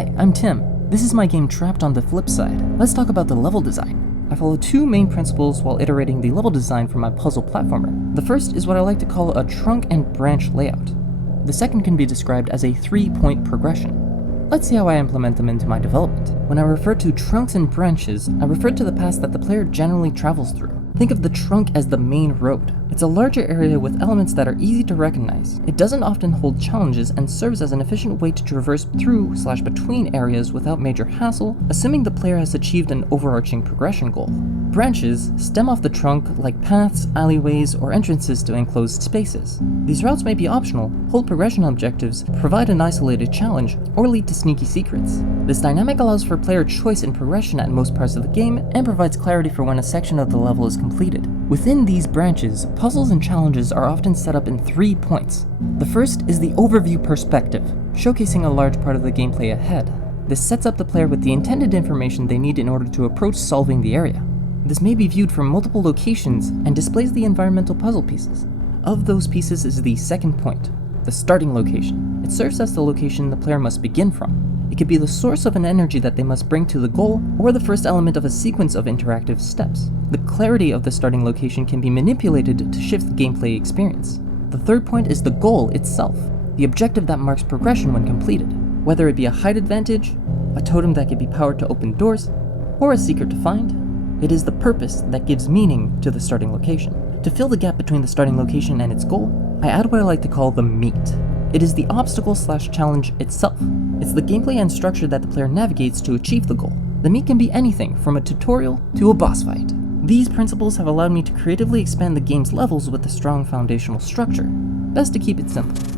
Hi, I'm Tim. This is my game Trapped on the Flip Side. Let's talk about the level design. I follow two main principles while iterating the level design for my puzzle platformer. The first is what I like to call a trunk and branch layout. The second can be described as a 3-point progression. Let's see how I implement them into my development. When I refer to trunks and branches, I refer to the paths that the player generally travels through. Think of the trunk as the main road. It's a larger area with elements that are easy to recognize. It doesn't often hold challenges and serves as an efficient way to traverse through/between areas without major hassle, assuming the player has achieved an overarching progression goal. Branches stem off the trunk like paths, alleyways, or entrances to enclosed spaces. These routes may be optional, hold progression objectives, provide an isolated challenge, or lead to sneaky secrets. This dynamic allows for player choice in progression at most parts of the game and provides clarity for when a section of the level is completed. Within these branches, puzzles and challenges are often set up in 3 points. The first is the overview perspective, showcasing a large part of the gameplay ahead. This sets up the player with the intended information they need in order to approach solving the area. This may be viewed from multiple locations and displays the environmental puzzle pieces. Of those pieces is the second point, the starting location. It serves as the location the player must begin from. It could be the source of an energy that they must bring to the goal, or the first element of a sequence of interactive steps. The clarity of the starting location can be manipulated to shift the gameplay experience. The third point is the goal itself, the objective that marks progression when completed. Whether it be a height advantage, a totem that can be powered to open doors, or a secret to find, it is the purpose that gives meaning to the starting location. To fill the gap between the starting location and its goal, I add what I like to call the meat. It is the obstacle/challenge itself. It's the gameplay and structure that the player navigates to achieve the goal. The meat can be anything from a tutorial to a boss fight. These principles have allowed me to creatively expand the game's levels with a strong foundational structure. Best to keep it simple.